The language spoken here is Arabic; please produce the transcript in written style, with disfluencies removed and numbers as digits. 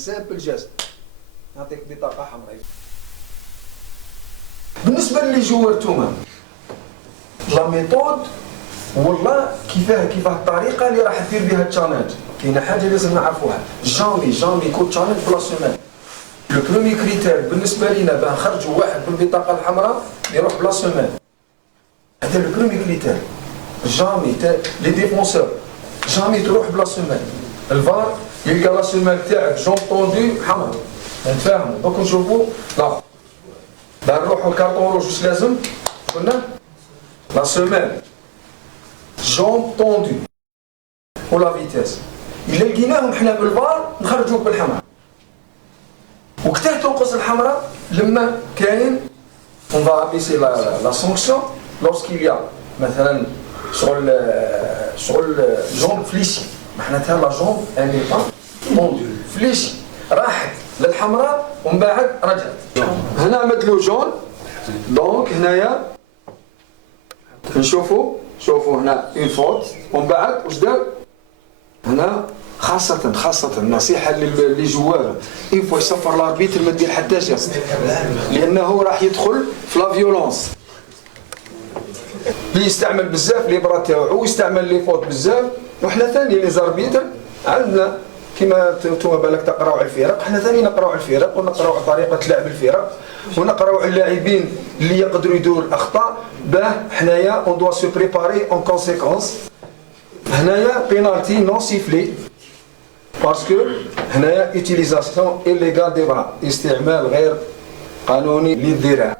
سامبل جاست نعطيك بطاقه حمراء. بالنسبه لي جوار توما لا ميثود والله كيفاه الطريقه اللي راح دير بها التشالنج. كاينه حاجه لازم نعرفوها، جامي يكون تشالنج بلا سيمين. لو بروميي كريتير بالنسبه لينا باه نخرجوا واحد بالبطاقه الحمراء يروح بلا سيمين، هذا لو بروميي كريتير. جامي لي ديفونسور جامي تروح بلا سيمين. الفار يلقى لا سيمين تاعك جون طوندي حمر، نتفاهموا. دوك نشوفوا لا باه نروحوا الكارطون روج واش لازم قلنا لا سيمين جون طوندي ولا فيتاس. إلا لقيناهم حنا بالفار نخرجوك بالحمراء. وكتاه تنقص الحمراء لما كاين اون فا ابيسي لا سانكسيون لورسكيل يا مثلا شغل جون فليشي، معناتها لا جون اني با طوندي فليشي راحت للحمراء ومن بعد رجعت. هنا عملت له جون. دونك هنايا نشوفوا هنا اون فوت ومن بعد واش دار هنا. خاصة نصيحة للجوار اون فوا يصفر لاربيتر ما دير حتى جاست، لأنه راح يدخل في لا فيولونس. اللي يستعمل بزاف لي برا تاعو ويستعمل لي فوت بزاف. وحنا ثاني لي زاربيتر عندنا كيما نتوما بالك تقراو على الفرق، حنا ثاني نقراو على الفرق ونقراو على طريقة لعب الفرق ونقراو على اللاعبين اللي يقدروا يديروا الأخطاء باه حنايا اون دوا سو بريباري اون كونسيكونس. هنايا بينالتي نون سيفلي باسكو هنايا اوتيليزاسيون إليغال دي برا، استعمال غير قانوني للذراع.